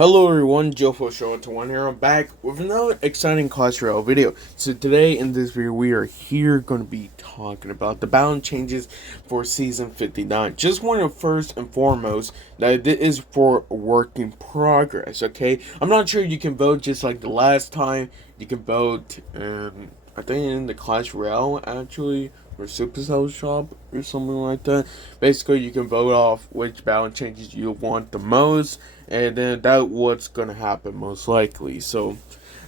Hello everyone, Joe4Show1 here. I'm back with another exciting Clash Royale video. So today in this video we are here going to be talking about the balance changes for Season 59. Just want to first and foremost that it is for work in progress, okay? I'm not sure you can vote just like the last time. You can vote, I think in the Clash Royale actually, or Supercell shop or something like that. Basically you can vote off which balance changes you want the most, and then that's what's gonna happen most likely. So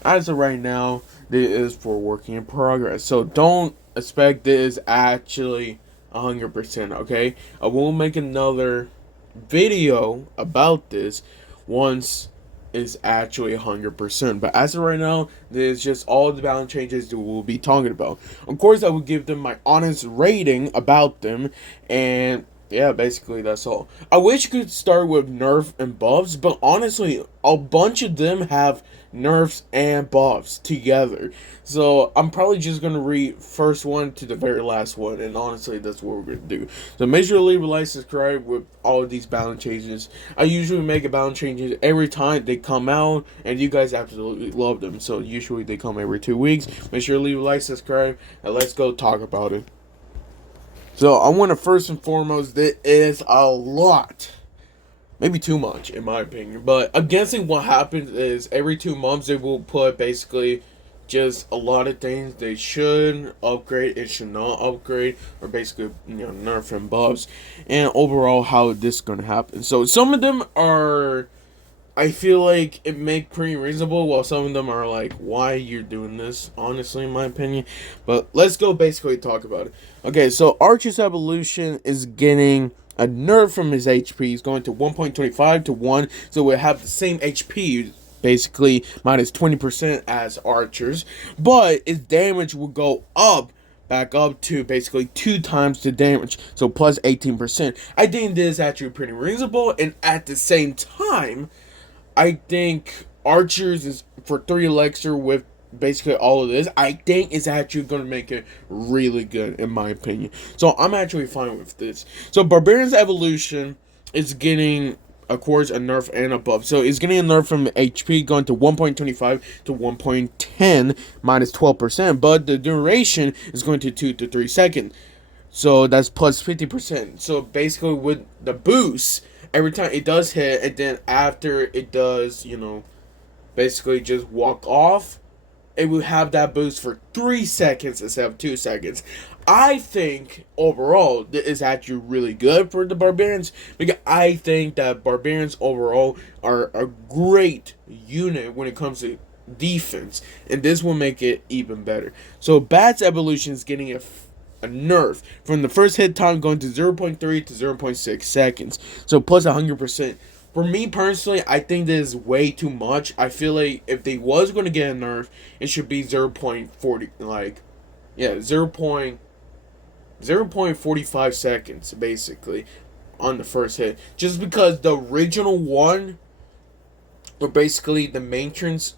as of right now, this is for working in progress, so don't expect this actually 100%. Okay, I will make another video about this once is actually 100%. But as of right now, there's just all the balance changes that we'll be talking about. Of course, I will give them my honest rating about them, and yeah, basically that's all. I wish you could start with nerf and buffs, but honestly, a bunch of them have nerfs and buffs together. So I'm probably just gonna read first one to the very last one, and honestly, that's what we're gonna do. So make sure to leave a like, subscribe with all of these balance changes. I usually make a balance changes every time they come out, and you guys absolutely love them. So usually they come every 2 weeks. Make sure to leave a like, subscribe, and let's go talk about it. So I want to first and foremost, there is a lot, maybe too much in my opinion, but I'm guessing what happens is every 2 months they will put basically just a lot of things they should upgrade and should not upgrade, or basically, you know, nerf and buffs, and overall how this is going to happen. So some of them are, I feel like it make pretty reasonable, while some of them are like, why you're doing this, honestly, in my opinion. But let's go basically talk about it. Okay, so Archer's Evolution is getting a nerf from his HP. He's going to 1.25 to 1, so we'll have the same HP, basically minus 20% as Archer's, but his damage will go up, back up to basically 2 times the damage, so plus 18%. I think this is actually pretty reasonable, and at the same time, I think Archer's is for 3 Alixir with basically all of this. I think it's actually going to make it really good, in my opinion. So I'm actually fine with this. So Barbarians Evolution is getting, of course, a nerf and a buff. So it's getting a nerf from HP, going to 1.25 to 1.10, minus 12%. But the duration is going to 2 to 3 seconds. So that's plus 50%. So basically with the boost, every time it does hit, and then after it does, you know, basically just walk off, it will have that boost for 3 seconds instead of 2 seconds. I think overall this is actually really good for the Barbarians, because I think that Barbarians overall are a great unit when it comes to defense, and this will make it even better. So Bat's Evolution is getting a nerf from the first hit time, going to 0.3 to 0.6 seconds, so plus 100%. For me personally, I think this is way too much. I feel like if they was going to get a nerf, it should be 0.40, like, yeah, 0.45 seconds, basically, on the first hit. Just because the original one, or basically the maintenance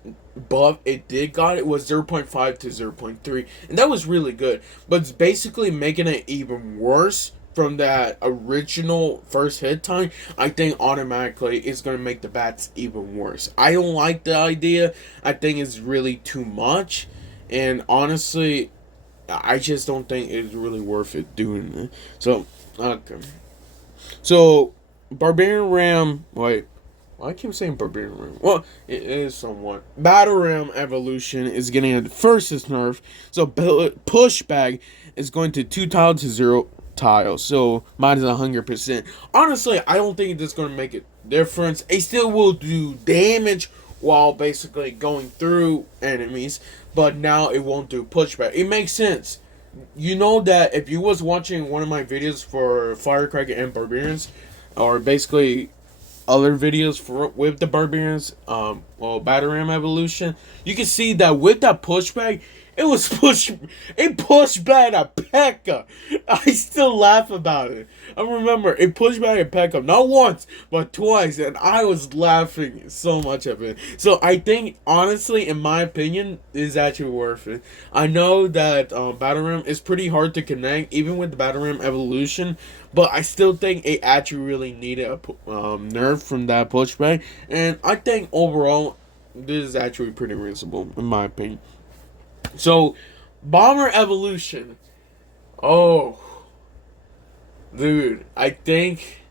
buff it got, it was 0.5 to 0.3, and that was really good. But it's basically making it even worse from that original first hit time. I think automatically it's going to make the bats even worse. I don't like the idea. I think it's really too much, and honestly, I just don't think it's really worth it doing it. So, okay. So, Barbarian Ram, wait, well, I keep saying Barbarian Ram. Well, it is somewhat. Battle Ram Evolution is getting a versus nerf. So, pushback is going to 2 tiles to 0 tiles. So, minus 100%. Honestly, I don't think it's going to make a difference. It still will do damage while basically going through enemies, but now it won't do pushback. It makes sense. You know that if you was watching one of my videos for Firecracker and Barbarians, or basically other videos for with the Barbarians, well, Battle Ram Evolution, you can see that with that pushback, It was it pushed back a P.E.K.K.A. I still laugh about it. I remember it pushed back a P.E.K.K.A. Not once, but twice, and I was laughing so much of it. So I think, honestly, in my opinion, is actually worth it. I know that Battle Ram is pretty hard to connect, even with the Battle Ram Evolution, but I still think it actually really needed a nerf from that pushback, and I think overall, this is actually pretty reasonable, in my opinion. So, Bomber Evolution. Oh, dude, I think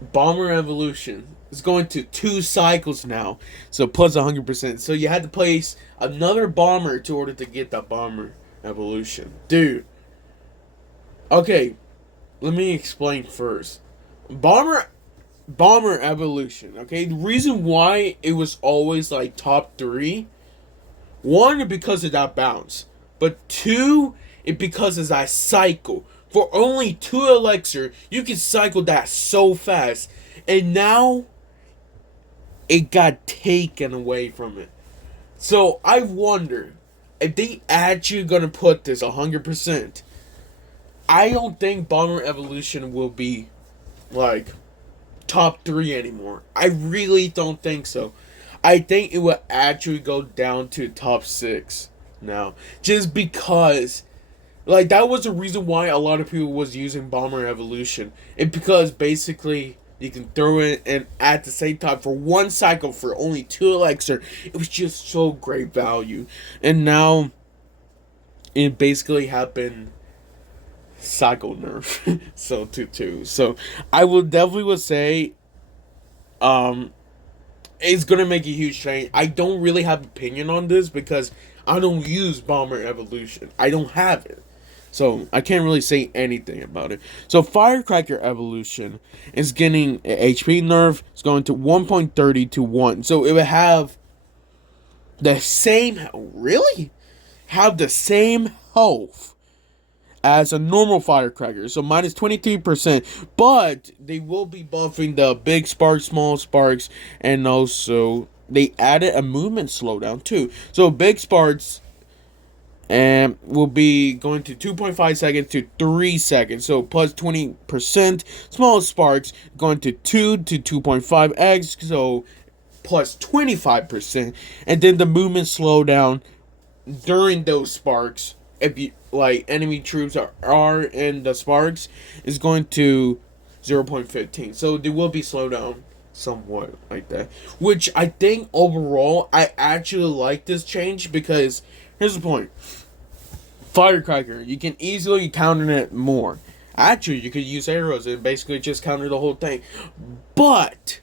Bomber Evolution is going to 2 cycles now. So, plus 100%. So, you had to place another bomber to order to get that Bomber Evolution. Dude. Okay, let me explain first. Bomber Evolution, okay? The reason why it was always like top 3, 1, because of that bounce. But 2, it because of that cycle. For only 2 Alixir, you can cycle that so fast. And now, it got taken away from it. So, I wonder if they actually gonna put this 100%. I don't think Bomber Evolution will be, like, top 3 anymore. I really don't think so. I think it will actually go down to top 6 now. Just because, like, that was the reason why a lot of people was using Bomber Evolution. It's because, basically, you can throw it and at the same time for 1 cycle for only 2 Alixir. It was just so great value. And now, it basically happened cycle nerf. So, to 2. So, I would say, it's gonna make a huge change. I don't really have opinion on this because I don't use Bomber Evolution. I don't have it, so I can't really say anything about it. So Firecracker Evolution is getting an HP nerf. It's going to 1.30 to 1. So it would have the same health as a normal Firecracker, so minus 23%, but they will be buffing the big sparks, small sparks, and also they added a movement slowdown too. So big sparks will be going to 2.5 seconds to 3 seconds, so plus 20%. Small sparks going to 2 to 2.5x, so plus 25%, and then the movement slowdown during those sparks, if you like enemy troops are in the sparks, is going to 0.15. So they will be slowed down somewhat like that. Which I think overall I actually like this change because here's the point. Firecracker, you can easily counter it more. Actually, you could use arrows and basically just counter the whole thing. But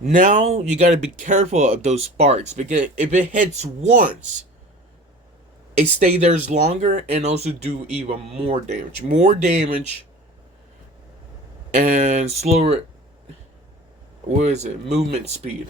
now you gotta be careful of those sparks because if it hits once, it stay there longer and also do even more damage. More damage and slower, movement speed.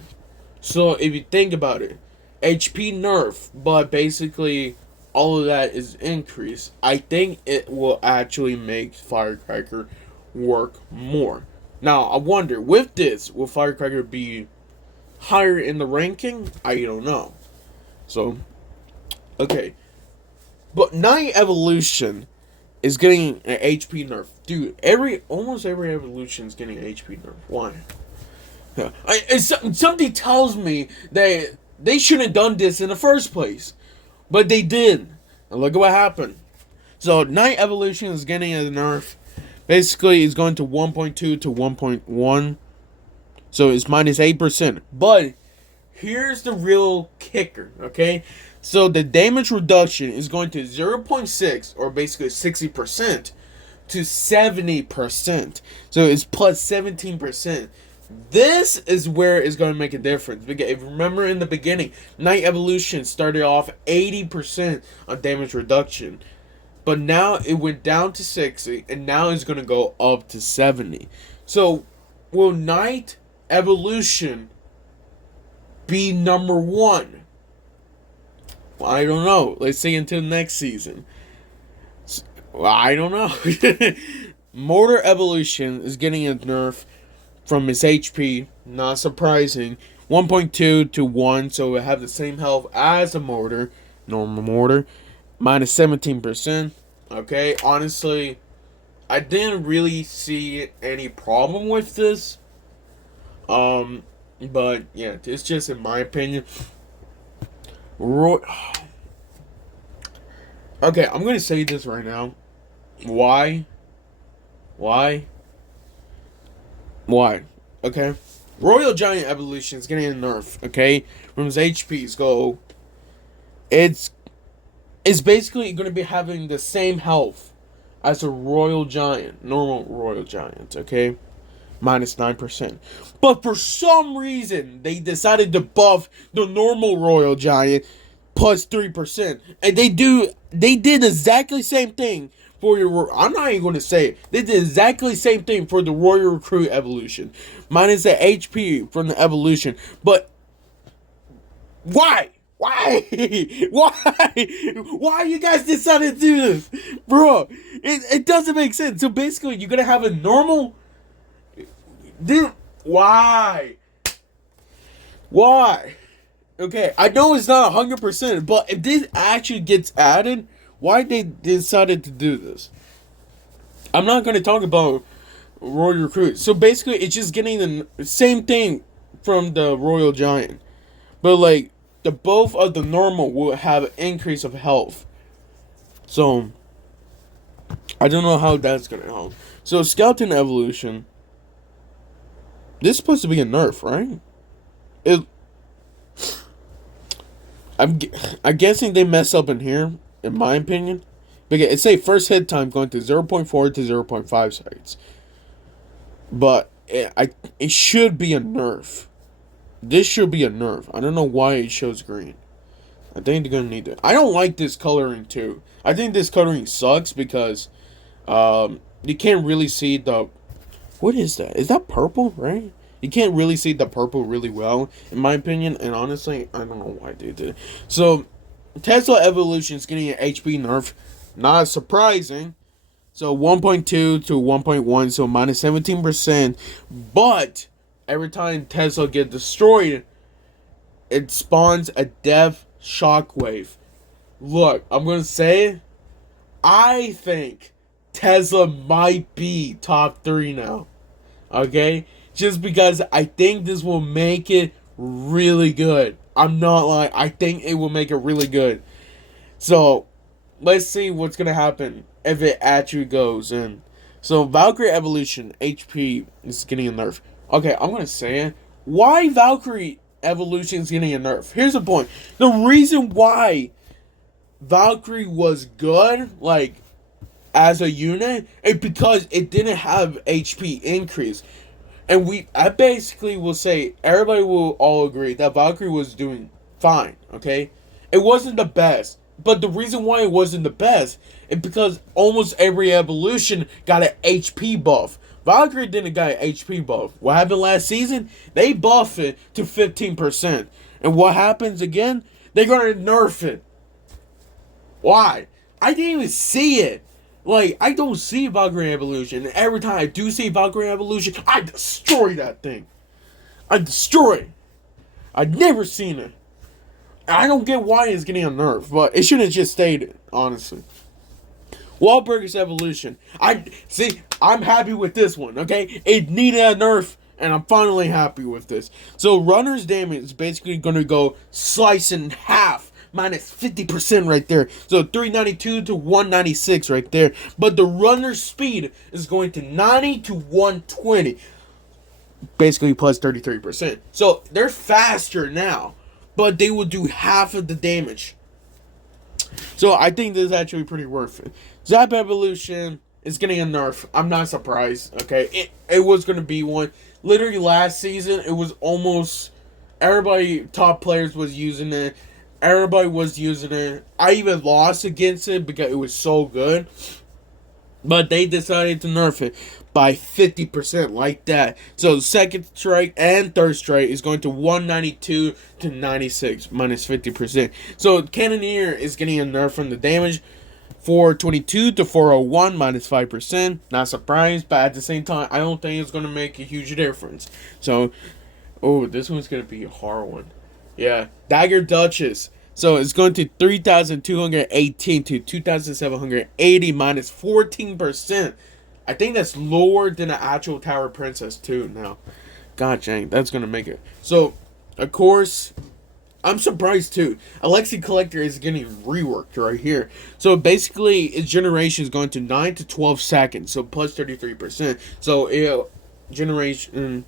So if you think about it, HP nerf, but basically all of that is increased. I think it will actually make Firecracker work more. Now, I wonder, with this, will Firecracker be higher in the ranking? I don't know. So, okay. But Knight Evolution is getting an HP nerf. Dude, almost every evolution is getting an HP nerf. Why? Something tells me that they shouldn't have done this in the first place. But they did. And look at what happened. So, Knight Evolution is getting a nerf. Basically, it's going to 1.2 to 1.1. So, it's minus 8%. But, here's the real kicker, okay? So the damage reduction is going to 0.6, or basically 60%, to 70%. So it's plus 17%. This is where it's going to make a difference. Because if you remember in the beginning, Knight Evolution started off 80% on damage reduction. But now it went down to 60, and now it's going to go up to 70. So will Knight Evolution be number 1? Well, I don't know. Let's see until next season. Well, I don't know. Mortar Evolution is getting a nerf from its HP. Not surprising. 1.2 to 1, so it have the same health as a mortar, normal mortar, minus 17%. Okay, honestly, I didn't really see any problem with this. But yeah, it's just in my opinion. Okay, I'm gonna say this right now. Why? Why? Why? Okay. Royal Giant Evolution is getting a nerf. Okay, from his HPs go. It's basically gonna be having the same health as a Royal Giant, normal Royal Giant. Okay, minus 9%. But for some reason, they decided to buff the normal Royal Giant plus 3%. And they did exactly the same thing for your, I'm not even going to say it. They did exactly the same thing for the Royal Recruit Evolution. Minus the HP from the Evolution. But why? Why? Why you guys decided to do this? Bro, it doesn't make sense. So basically, you're going to have a normal... Why? Why? Okay, I know it's not 100%, but if this actually gets added, why they decided to do this? I'm not going to talk about Royal Recruit. So basically, it's just getting the same thing from the Royal Giant. But like, the both of the normal will have an increase of health. So, I don't know how that's going to help. So, Skeleton Evolution... This is supposed to be a nerf, right? I'm guessing they mess up in here, in my opinion. Because it say first hit time going to 0.4 to 0.5 seconds. But it should be a nerf. This should be a nerf. I don't know why it shows green. I think they're gonna need it. I don't like this coloring too. I think this coloring sucks because you can't really see the... What is that? Is that purple, right? You can't really see the purple really well, in my opinion. And honestly, I don't know why they did it. So, Tesla Evolution is getting an HP nerf. Not surprising. So, 1.2 to 1.1. So, minus 17%. But, every time Tesla gets destroyed, it spawns a death shockwave. Look, I'm going to say, I think Tesla might be top 3 now. Okay? Just because I think this will make it really good. I'm not lying. I think it will make it really good. So, let's see what's going to happen if it actually goes in. So, Valkyrie Evolution HP is getting a nerf. Okay, I'm going to say it. Why Valkyrie Evolution is getting a nerf? Here's the point. The reason why Valkyrie was good, like, as a unit, is because it didn't have HP increase. And I basically will say, everybody will all agree that Valkyrie was doing fine, okay? It wasn't the best. But the reason why it wasn't the best is because almost every evolution got an HP buff. Valkyrie didn't get an HP buff. What happened last season? They buffed it to 15%. And what happens again? They're going to nerf it. Why? I didn't even see it. Like, I don't see Valkyrie Evolution. And every time I do see Valkyrie Evolution, I destroy that thing. I destroy it. I've never seen it. I don't get why it's getting a nerf, but it should have just stayed, honestly. Walthers Evolution. I'm happy with this one, okay? It needed a nerf, and I'm finally happy with this. So, runner's damage is basically going to go slice in half. Minus 50% right there. So 392 to 196 right there. But the runner's speed is going to 90 to 120. Basically plus 33%. So they're faster now. But they will do half of the damage. So I think this is actually pretty worth it. Zap Evolution is getting a nerf. I'm not surprised. Okay. It was going to be one. Literally last season, it was almost... Everybody, top players was using it. Everybody was using it. I even lost against it because it was so good. But they decided to nerf it by 50% like that. So second strike and third strike is going to 192 to 96 minus 50%. So Cannoneer is getting a nerf from the damage. 422 to 401 minus 5%. Not surprised, but at the same time, I don't think it's going to make a huge difference. So Oh, this one's gonna be a hard one. Yeah, Dagger Duchess. So it's going to 3,218 to 2,780 minus 14%. I think that's lower than the actual Tower Princess too. Now, god dang, that's gonna make it. So, of course, I'm surprised too. Alixir Collector is getting reworked right here. So basically, its generation is going to 9 to 12 seconds. So plus 33%. So generation,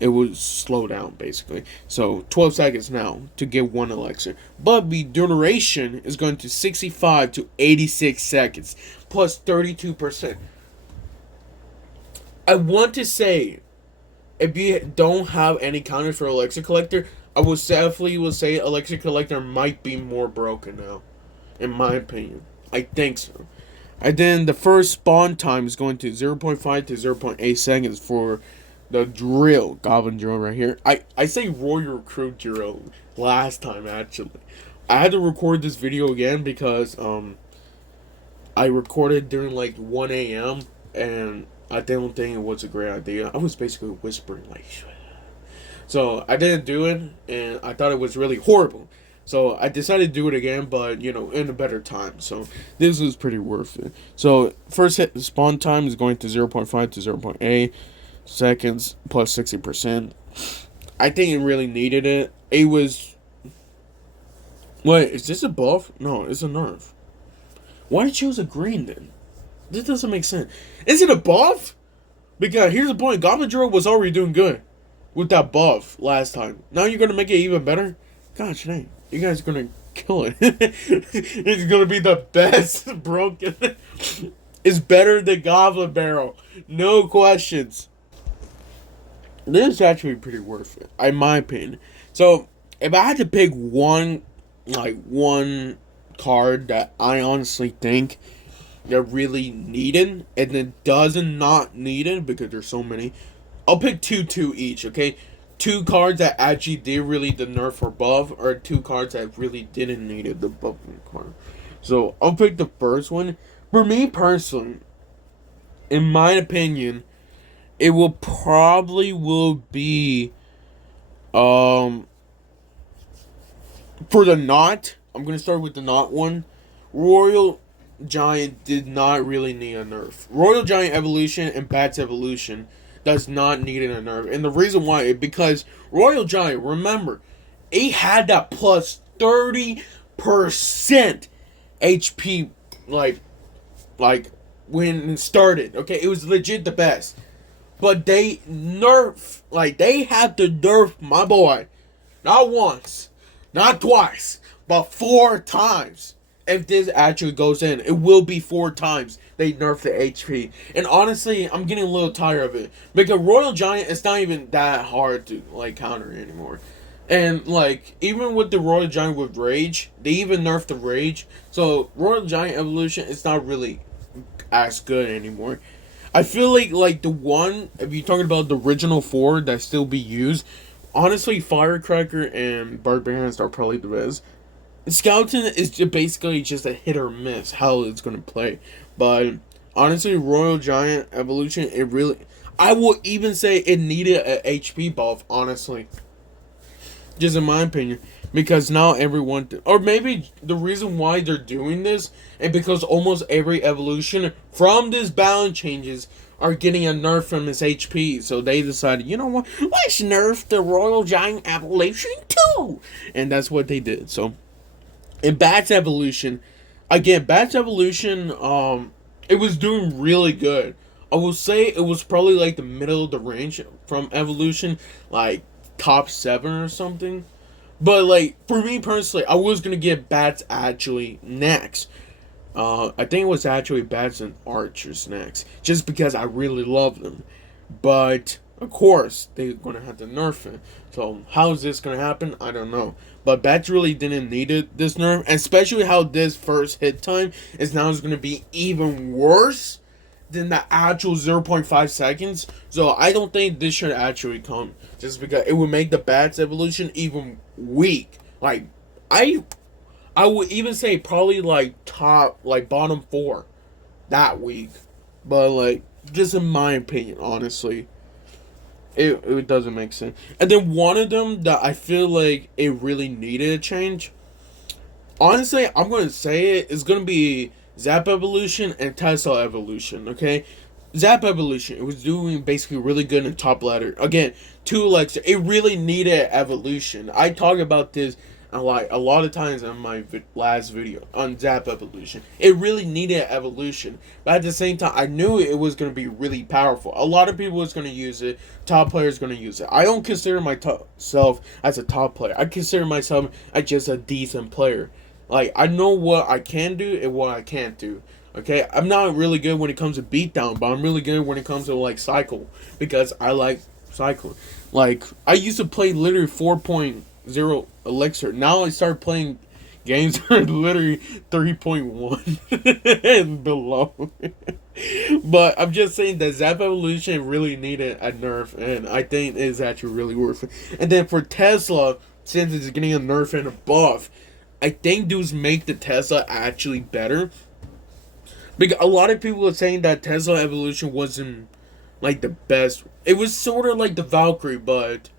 it will slow down basically. So 12 seconds now to get one Alixir. But the duration is going to 65 to 86 seconds. Plus 32%. I want to say, if you don't have any counters for Alixir Collector, I would definitely say Alixir Collector might be more broken now, in my opinion. I think so. And then the first spawn time is going to 0.5 to 0.8 seconds for the drill, Goblin Drill right here. I say Royal Recruit Drill last time, actually. I had to record this video again because I recorded during like 1 a.m. and I don't think it was a great idea. I was basically whispering like, so I didn't do it, and I thought it was really horrible. So I decided to do it again, but you know, in a better time. So this was pretty worth it. So first hit spawn time is going to 0.5 to 0.8 seconds plus 60%. I think it really needed it. It was. Wait, is this a buff? No, it's a nerf. Why did you choose a green then? This doesn't make sense. Is it a buff? Because here's the point: Goblin Drill was already doing good with that buff last time. Now you're gonna make it even better? Gosh dang. You guys are gonna kill it. It's gonna be the best broken. It's better than Goblin Barrel. No questions. This is actually pretty worth it, in my opinion. So, if I had to pick one card that I honestly think that really needed, and it doesn't not needed because there's so many, I'll pick two each, okay? 2 cards that actually did really the nerf or buff, or 2 cards that really didn't need it, the buff card. So, I'll pick the first one. For me personally, in my opinion, it will be, for the knot, I'm going to start with the knot one. Royal Giant did not really need a nerf. Royal Giant Evolution and Bats Evolution does not need a nerf. And the reason why is because Royal Giant, remember, it had that plus 30% HP, like when it started, okay? It was legit the best. But they had to nerf my boy. Not once, not twice, but 4 times. If this actually goes in, it will be 4 times they nerf the HP. And honestly, I'm getting a little tired of it. Because Royal Giant, it's not even that hard to, counter anymore. And, even with the Royal Giant with Rage, they even nerfed the Rage. So, Royal Giant Evolution, it's not really as good anymore. I feel like the one, if you're talking about the original 4 that still be used, honestly, Firecracker and Barbarians are probably the best. Skeleton is basically just a hit or miss how it's going to play. But honestly, Royal Giant Evolution, I will even say it needed an HP buff, honestly. Just in my opinion. Because now everyone, or maybe the reason why they're doing this, and because almost every evolution from this balance changes are getting a nerf from its HP. So they decided, you know what, let's nerf the Royal Giant Evolution too. And that's what they did. So in Bats Evolution, again, Bats Evolution, it was doing really good. I will say it was probably the middle of the range from Evolution, top 7 or something. But for me personally, I was gonna get Bats actually next. I think it was actually Bats and Archers next, just because I really love them. But of course, they're gonna have to nerf it. So how is this gonna happen? I don't know. But Bats really didn't need this nerf, especially how this first hit time is now going to be even worse than the actual 0.5 seconds. So I don't think this should actually come, just because it would make the Bats Evolution even weak. I would even say probably bottom 4 that week. But just in my opinion, honestly. It doesn't make sense. And then one of them that I feel like it really needed a change. Honestly, I'm gonna say it is gonna be Zap Evolution and Tesla Evolution. Okay, Zap Evolution, it was doing basically really good in top ladder. Again, two Alixir. It really needed evolution. I talk about this a lot of times on my last video on Zap Evolution. It really needed evolution, but at the same time, I knew it was going to be really powerful. A lot of people was going to use it. Top players going to use it. I don't consider myself as a top player. I consider myself as just a decent player. Like, I know what I can do and what I can't do. Okay, I'm not really good when it comes to beatdown, but I'm really good when it comes to like cycle, because I like cycling. Like, I used to play literally 4.0 Alixir. Now I start playing games that are literally 3.1 and below. But I'm just saying that Zap Evolution really needed a nerf, and I think it's actually really worth it. And then for Tesla, since it's getting a nerf and a buff, I think those make the Tesla actually better. Because a lot of people are saying that Tesla Evolution wasn't like the best. It was sort of like the Valkyrie, but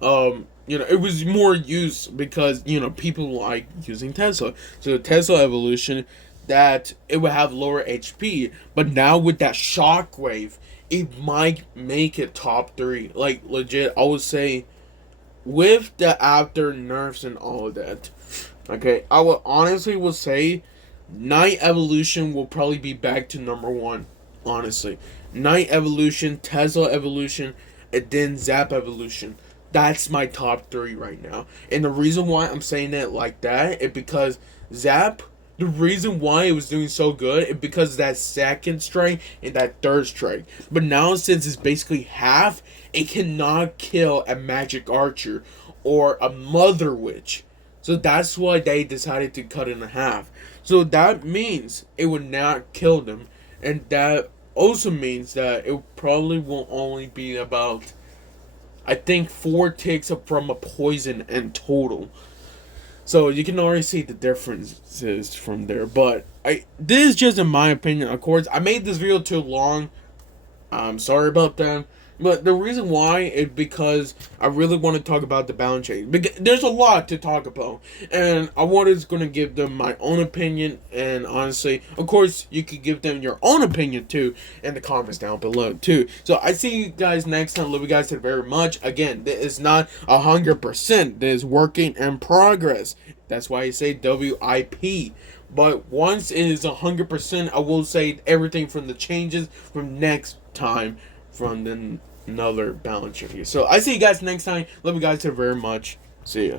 it was more used because people like using Tesla. So the Tesla Evolution, that it would have lower HP, but now with that shockwave, it might make it top 3. Like legit, I would say with the after nerfs and all of that. Okay, I would honestly will say Night Evolution will probably be back to number 1. Honestly, Night Evolution, Tesla Evolution, and then Zap Evolution. That's my top 3 right now. And the reason why I'm saying it like that is because Zap, the reason why it was doing so good is because that second strike and that third strike. But now, since it's basically half, it cannot kill a magic archer or a mother witch. So that's why they decided to cut it in half. So that means it would not kill them. And that also means that it probably will only be about, I think, 4 ticks from a poison in total. So you can already see the differences from there. But this is just in my opinion. Of course, I made this video too long. I'm sorry about that. But the reason why is because I really want to talk about the balance change. Because there's a lot to talk about. And I was going to give them my own opinion. And honestly, of course, you could give them your own opinion too in the comments down below too. So I see you guys next time. Love you guys very much. Again, this is not 100%. This is working in progress. That's why I say WIP. But once it is 100%, I will say everything from the changes from next time from another balance review. So I see you guys next time. Love you guys very much. See ya.